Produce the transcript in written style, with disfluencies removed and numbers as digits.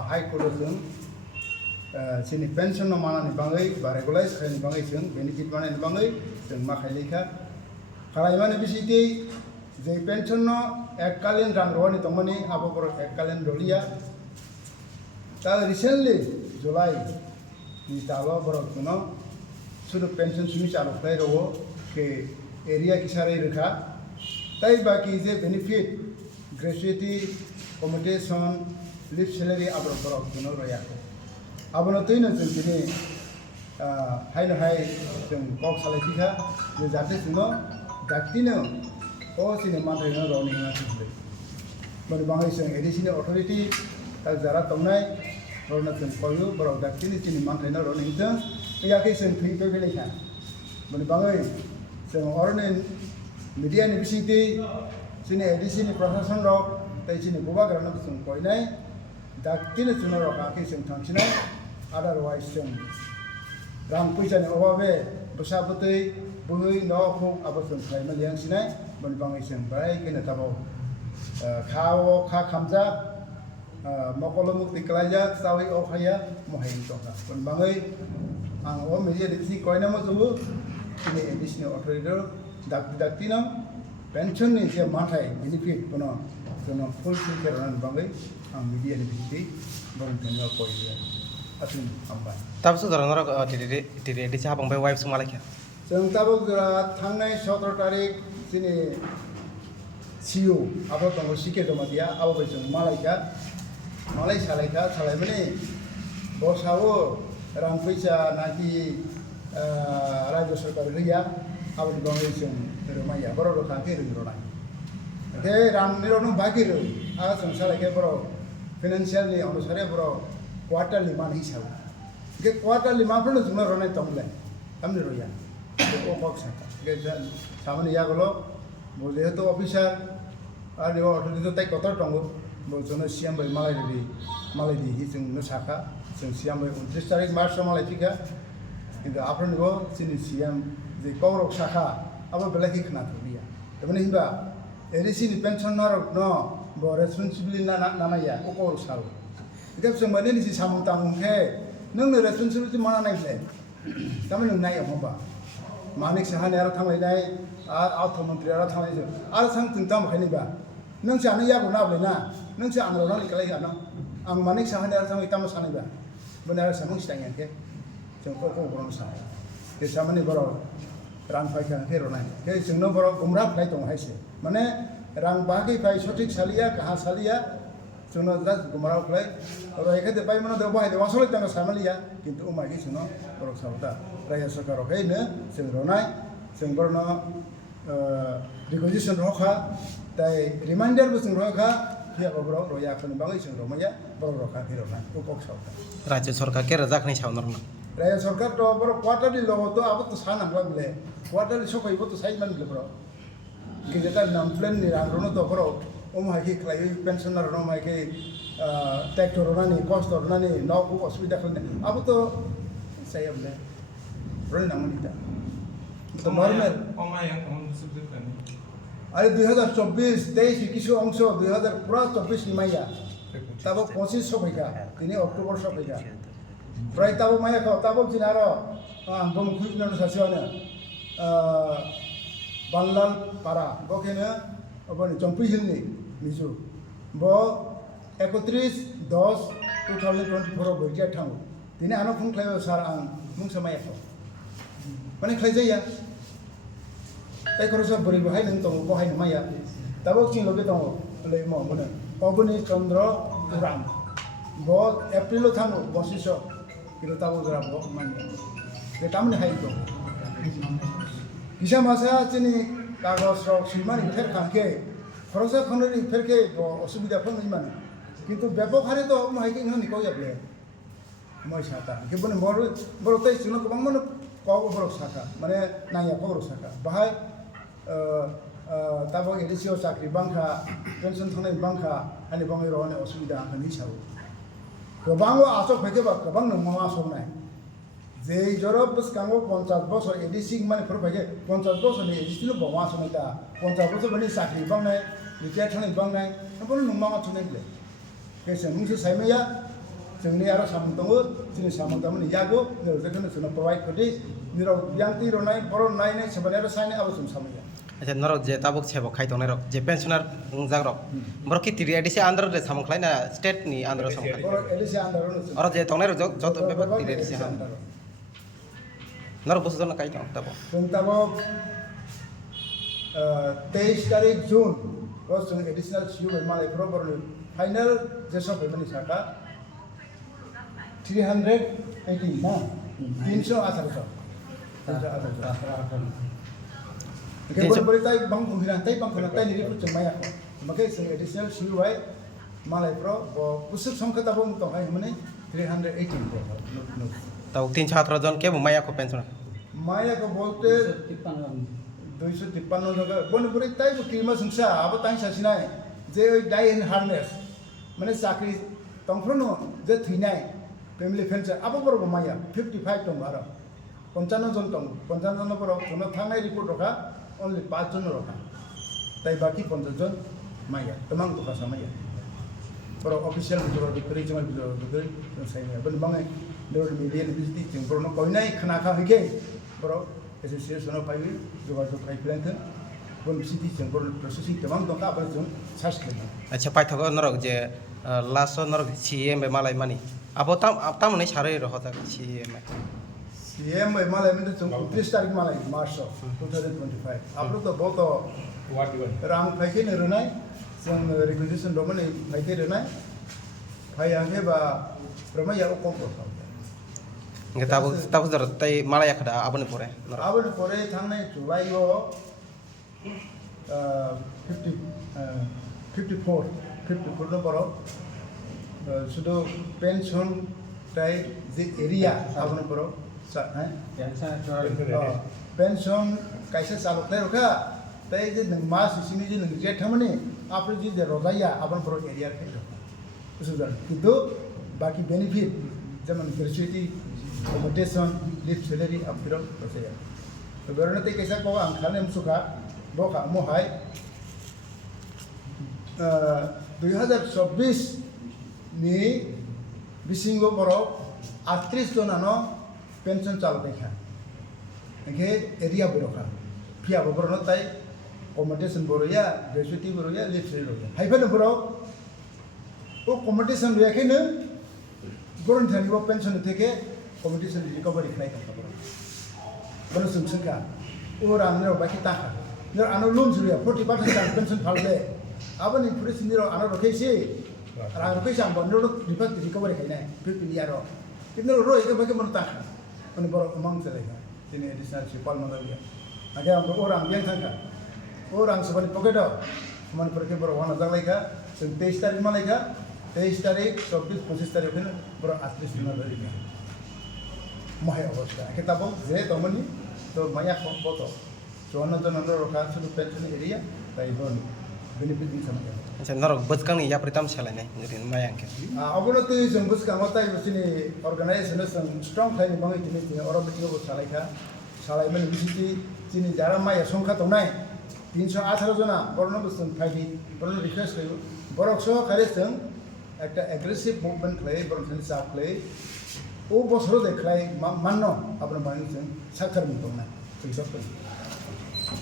High Court sini pension no mana ni bangai ba regularize khai ni bangai sing benefit mana ni bangai sing ma khai lekha khalai mane bisiti je pension no ekkalin rang ro ni tongmani abo bor ekkalin rolia ta recently July ni talo bor kuno sudu pension sumi chalo khai ro ke area kisare rekha tai baki je benefit gratuity accommodation leave salary abo bor kuno ro ya Abang tu ini sendiri, hai seng kok salah tiga, je jatuh semua, dakti no, oh sini mana yang roni yang tu. Mari bangai seng edisi ni authority, tak jarak tomnai, rona seng koyu, baru dakti ni sini mana yang roni itu, ia kisah seng free pilih kan. Mari bangai seng orang ni media ni bisiti, sini edisi ni profesional rock, tapi sini buka kerana seng koyu nai, dakti ni sini rock aki seng thang sini. Otherwise, rang puisa ni obabe besar betul, buih no kong apa semua meliang sini, berbangai seng baik kena tahu kau kamza, makolomuk dikelajak, sawi ohaya, mohai toka, berbangai ang media di sini kau nama tu, ini additional operator, dakti nam, pension ni dia matai benefit puno full kerana berbangai ang media di sini, berbangai kau ini. Tapi saudara orang di siapa bang wife semua lagi? Seng tahu kira thangnai 17 tarik sini siu apa tunggu sikit tu dia apa besok Malai salai mana bos hawo rang pisa nanti raja सरकार लिया apa di bawah itu rumah ya baru orang kiri orang. Oke rang ni orang bagi tu, asal salai ke baru financial ni orang salai baru quarterly mana hisap. Ke quarterly mana pun cuma orang itu tamleh, tamleh roya. Oh kok sah. Ke sama ni ya kalau boleh tu officer, ada orang itu tak kotor tunggu, boleh cuma siam boleh malai di hisung nusaka, siam boleh 29 tarik Maret malai tiga. Itu apa ni go sini siam di korok saka, apa belaki kena tu dia. Tapi ni hingga, ini sini pensioner no, boleh responsibility nama ya, korok saka. Kita sebenarnya ni si samung tanggung ke, nung responsibility mana naik le, kami nung naik apa? Manik sehan era thamai naik, auto menteri era thamai tu, sang tentang macam ni ba, nung si anu ya guna boleh na, nung si anu orang ikalai kan, ang manik sehan era thamai tamu sana ba, benar samung setengah ke, jengkau orang sana, ke sama ni baru rang fai kan ke orang, ke jengno baru umrah fai tong hai se, mana rang bagi fai sotik salia, kahar salia. Cuma dah gumarau kelai, orang ikat depai mana depai dewa solat tanah sama liya, kintu umai ki cuma orang sauta, raya sekarang ini sengronai, sengkorno requisition roka, tapi reminder pun sengroka, dia beberapa roya akan bangun sengromaya, beberapa roka hirokan, upok sauta. Raja Sorka ke razak ni cawang normal. Raya Sorka tu beberapa kuartal di logo tu apa tu sana belah bela, kuartal di sofa ibu tu saya mana bela, kita namplen ni rangrono tu beberapa. Umai ki kelai pensioner umai ki traktor orang ni, cost orang ni, nak aku asal dah kena. Apa tu saya boleh, orang nama kita. Normal. Umai yang orang sebut kan. Ada 2024, 23 kisu angso 2000 pura 24 ni maya. Tabo 25 sobika, ini Oktober sobika. Prai tabo maya kau tabo jinaro, bom kuis nado sasiana. Banlal para, bokena. Apa ni Jompi Hill ni Mizu, bo 31/10/2024 berjaya tangguh. Ini anak pun kelihatan sarang mung sama ya. Mana kelihatan ya? Tapi kalau saya beri bahaya nentong bahaya nama ya. Tapi cing loge tong oleh mau mana? Pabuni Chandra Uram, bo April lo tangguh bosiso. Kita tahu berapa mana? Kita mana hai itu? Bisa masa cini kagus rok siman iper kangke, proses kono iper ke asubida pun iman. কিন্তু ব্যাপক হারে তো miking হনি কই যাবে মই সাতা কেবল বড় তাই শুনো কবাং মানে কব বড় সাকা মানে নাইয়া বড় সাকা বাহাই তাবো এডিসিও চাকরি বাংখা পেনশন থানাই বাংখা হানি বাংই রনে অসুবিধা হানি সাবো গোবাং আসক ফেকেবা গোবাং নমা আসনাই যে জরব বসকাঙ্গো 50 বছর এডিসি মানে ফর ফেকে 50 বছর নি এডিসি লো বাংা আসনাইতা 50 বছর মানে চাকরি বাংনাই রিটায়ার থানাই বাংনাই আপনি নমা আসনাই বলে কেসে মুংসে সাইমেয়া जोंनि आरो सामों दङ जोंनि सामों दामोन यागो जोंनो जोंनो प्रभाइड करि निराव यांति रनाय बर' नायनाय सेबानाय आरो सायनाय आबो जों सामोया আচ্ছা নরক যে তাবুক সেব খাইতো নরক যে পেনশনার জাগরক বড় কি তিরি এডিসি আন্ডার রে সামখলাই না স্টেট নি আন্ডার সামখলাই बर' एलिसि आन्दाराव আর যে তংনাই যত বেবে তিরি এডিসি নরক বসু জন কাইতো তাবো जों दाबो 23 तारिख जुन रस जों एडिशनल सिउ मालाय प्रबर फाइनल जे सफैमानि साका 318 ना 318 Kaya boleh tayo bang tayo ni riput cuma ya, makanya sing additional siu baik malai pro, usuk songkat apa untuk ay mana 318 pro. তাও 317 জন কে মায়া কো pensioner Maya ko bolte 253 jaga, boleh tayo kirma sungsa, apa tanya sasina, je die in harness, mana sakri tongfrono je thinai, family friends, apa baru Maya 55 tong baru, 55 জন tong, 55 জন baru, cuma thangai report roka. Only 5 জন roka. Tapi baki 50 জন maya. Temang tu kasih maya. Para official bicara dikeri cuma bicara dikeri saya ni. Ben bangai lewat media ni bisiti cuma para nak kau ni kena kah hike. Para association of payui juga tu kai plan tu. Ben bisiti cuma para prosesi temang tu apa cuma search kena. আচ্ছা পাই থাকো নরক যে last নরক CM বে মালাই মানি আবো তাম মানে সারে রহ থাক CM CM malah itu cuma 30 tarik malah Maret 2025. Upload tu boto rang pakai ni runai, yang requisition domain ni pakai runai, payah ni ba ramai ya ukon kosong. nggak tahu jar tai malaya kada abone pore nora Abon pore thangnai July yo 54 no boro sudah pension tai di area abon poro pension kaisa salok le roka tai je nang mas sini je nang je thamani apre je rodaya abon poro area ke sudah itu baki benefit যেমন gratuity accommodation leave salary apiro saya to berona te kaisa ko ang khanem suka boka mohai 2024 ni bisingo boro 38 jonano pension চালু দেখা একে area বড়খা ফিয়া বড়নো তাই accommodation বড়িয়া gratuity বড়িয়া leave salary বড়িয়া হাইফানো বড় ও accommodation রেখেনো গরম থানিব pension থেকে কমিটিশন recovery খাই থাকা বড় বড় সুনসকা ও রামনেও বাকি টাকা নর আনো লোন জুরিয়া 40% পেনশন ফাললে আবনি পুলিশ নিরো আনো রকেছি আর আনো কইছি আম বন্ধ রিফাক রিকভারি খাই নাই 50 ইয়ারো কিন্তু রো একে বাকি মন টাকা মানে বড় মাং চলে তিনি এডিশনাল সিপাল মন্দির আগে আম ও রাম বিয়াং থাকা ও রাম সবাই পকেট মান পরকে বড় ওয়ানা জালাইকা 23 তারিখ মালাইকা 23 তারিখ 24-25 তারিখ ini bro asli sini dari ini. Mahal awalnya. Kita pun jadi teman ni, tu banyak foto. Soalnya tu nanti orang sudah pensiun area, tapi pun benefit ni sama. আচ্ছা নরক বজকাং নি ইয়া প্রিতাম ছালাই নাই যদি মায়াং কে Aku nanti jenggus kamu tahu sini organisasi strong kali bangai ini orang betul betul salai kah, salai mana bisiti sini jarang maya songkat tu naik. 318 jona, orang tu sen kali, orang request kali, orang so kali sen একটা aggressive movement খেলে বরং চাপ খেলে ও বছরও দেখলাই মান্য আপনার মানুষ সাক্ষার মতো না সেই সব